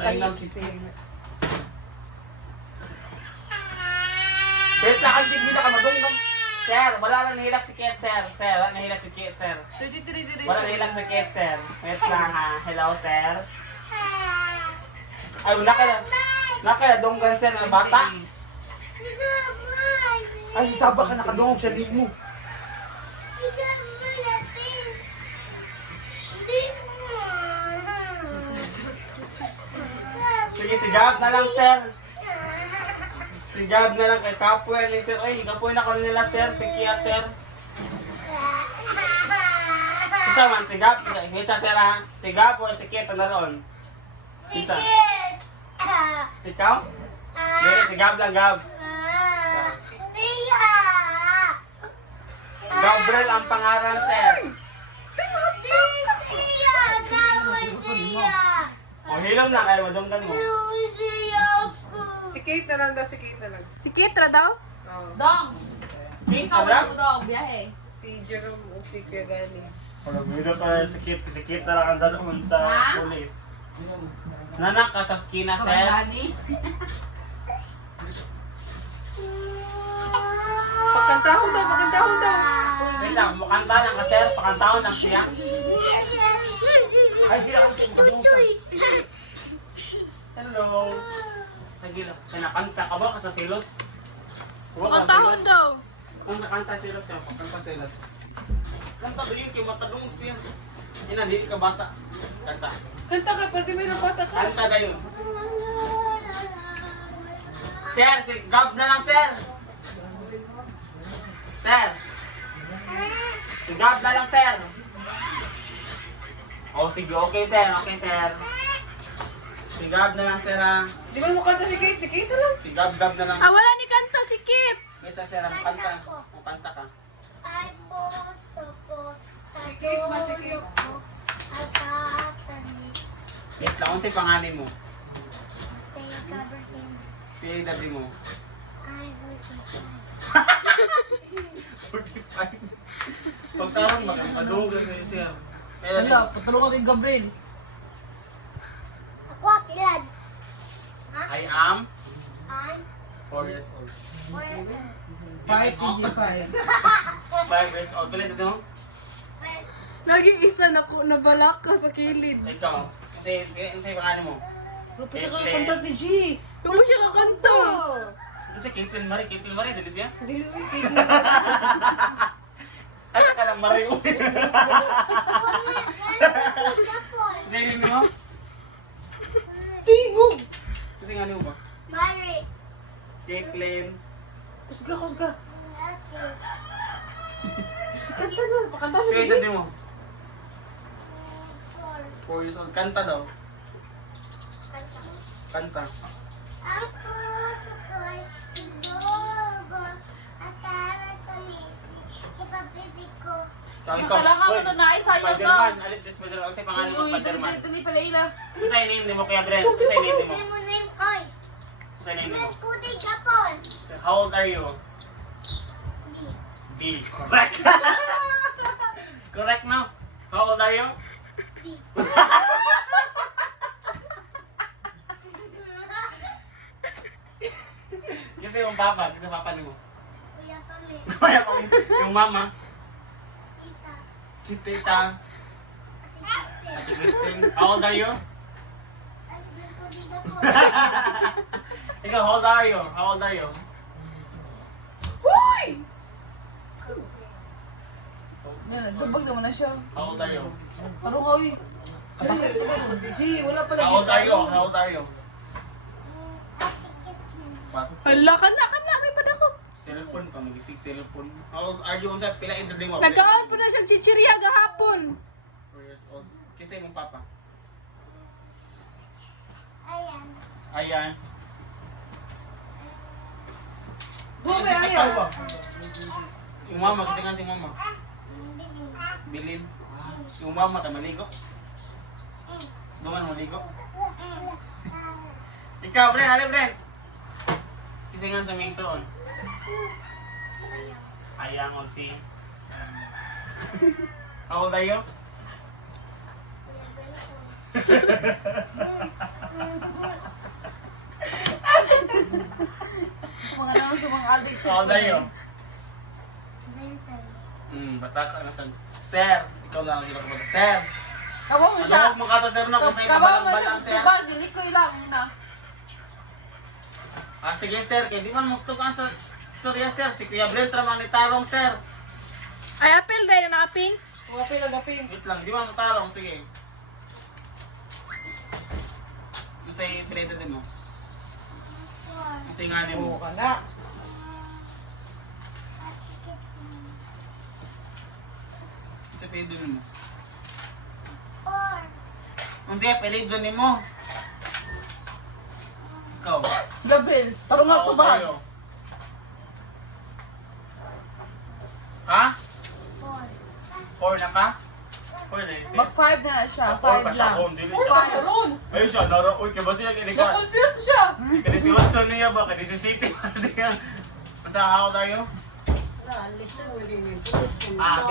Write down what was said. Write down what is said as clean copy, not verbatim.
Nailang si Wait lang, ang tigmi na ka madungdong. Sir, wala na nahilak si Kate, sir. Sir, wala nahilak si Kate, sir. Wala nahilak si Kate, sir. Wait lang ha. Hello, sir. Ay, nakadunggan, sir, ng bata. Ay, saba ka nakadungog siya din mo. Sige, sigab na lang, sir. Sigab na lang kay Kapoy ni sir. Ay, Kapoy na ko nila, sir. Sikiat, sir. Isa man, sigab. Isa, sir, ha? Sigab o sikiat na ron? Isa. Ikaw? Dili, sigab lang, gab. Gabriel ang pangalan, sir. O, hilom na kayo, madunggan mo. Si Kate na lang daw, si Kate na lang. Si Kitra daw? Oo. Dong! Pink Ikaw ka wala lang? mo daw ang biyahe. Si Jerome o si Kuya Gani. Pag-video ka sikit na lang ang dalawang sa Ha? pulis. Nanak ka sa skina, sir. Dani? Pagkantahon daw, pagkantahon daw. Wait lang, mukanta lang ka, sir. Pakantahon lang siya. Ay, sila kasi yung Hello. Nagila. Kinakanta ka ba ka sa silos? Pakantahon daw. Kung nakanta silos siya, pakanta silos. Kanta doon yun, kimatadungog siya. Ina, hindi ka bata. Kanta. Kanta ka, pero di may bata ka. Kanta na yun. Sir, si Gab na lang, sir. Sir. Si Gab na lang, sir. Oh, sige. Okay, sir. Okay, sir. Si Gab na lang, sir, ha. Di ba mo kanta si Kate? Si Kate na lang. Si Gab na lang. Ah, wala ni kanta si Kit. Isa, sir, ang kanta. Ang kanta ka. Si Kate ba, si Kate? Wait lang, unsay pangalan mo? PAW mo? 45. Pagkarang magandog lang kayo, sir. Hala, patulungan din Gabriel. I am 4 years old. 5 PG5. 5 years old. Pilit ito mo? Naging isa na ko nabalak ka sa kilid. Ikaw. Kasi pangalan mo? Rupo siya kang kanta ni G. Kamu siya kakanta. Kasi Caitlyn Marie, dalit niya? Dili, uy, Kate. Ay, ka lang Marie. Nailing mo? Tingog! Kasi nga mo ba? Caitlyn. Kusga, kusga. Kanta na, pakanta mo. Kaya dati mo? 4 years old. Kanta daw. Kanta. Ikaw, Kailangan mo Uy, ito na isayaw daw. Spider-Man. Alit na Spider-Man. Ang pangalan mo Spider-Man. Dali pala ila. Ano sa'yo name mo, Kuya Brent? Ano sa'yo name mo? Ano sa'yo name mo? How old are you? B. Correct. Correct now. How old are you? Kasi yung papa. Kasi papa mo. Kuya pa yung mama. Si tita. Ate Christine. How old are you? Ikaw, how old are you? How old are you? Uy! Yan, dubag naman na siya. How old are you? Parang ka, uy. G, wala pala. How old are you? How old are you? What? Hala ka na, may padakop. Cellphone pa, mag-isig cellphone. How old are you? Unsa pila edad mo? Nagkaon pa na siyang chichirya gahapon. 4 years old. Kisa imong papa? Ayan. Bume, Kasi ayaw. tatawa. Yung mama, kasi nga si mama. Bilin. Yung mama, ta maligo. Dungan mo ligo. Ikaw, Bren, alam Bren. Kasi nga sa Mingsoon. Ayang og si. How old are you? Naka-addict Ako sa dayo. Bata ka na sa... Sir, ikaw lang ang sila kapag. Sir! Kabaw mo Ano siya. huwag mo ka to, sir, na? Kung sa'yo Kabaw mo kabalang-balang, siya. sir. Diba, dili ko ilang na. Sige, sir. Kaya di man magtukan sa... Sorry, sir. Si Kuya Brent, ramang ni Tarong, sir. Ay, apil dahil yung nakaping. Wapil ang gaping. Wait lang, di man Tarong. Sige. Yung sa'yo, pinito din mo. Yung sa'yo nga din Oo mo. ka na. Yung sa'yo, pinito din mo. Yung sa'yo, pinito din mo. Ikaw. Si Gabriel. Tarong nga to ba? Tayo. Ha? 4 na ka? Pwede. Mag 5 na siya. 4 pa 5 siya. lang. Oh, dili Uy, siya. karon. Ayun siya, naro. Uy, kaya ba siya kinikat? Na-confused siya. Kaya si Watson niya ba? Kaya si City. Masa ako tayo? Ah,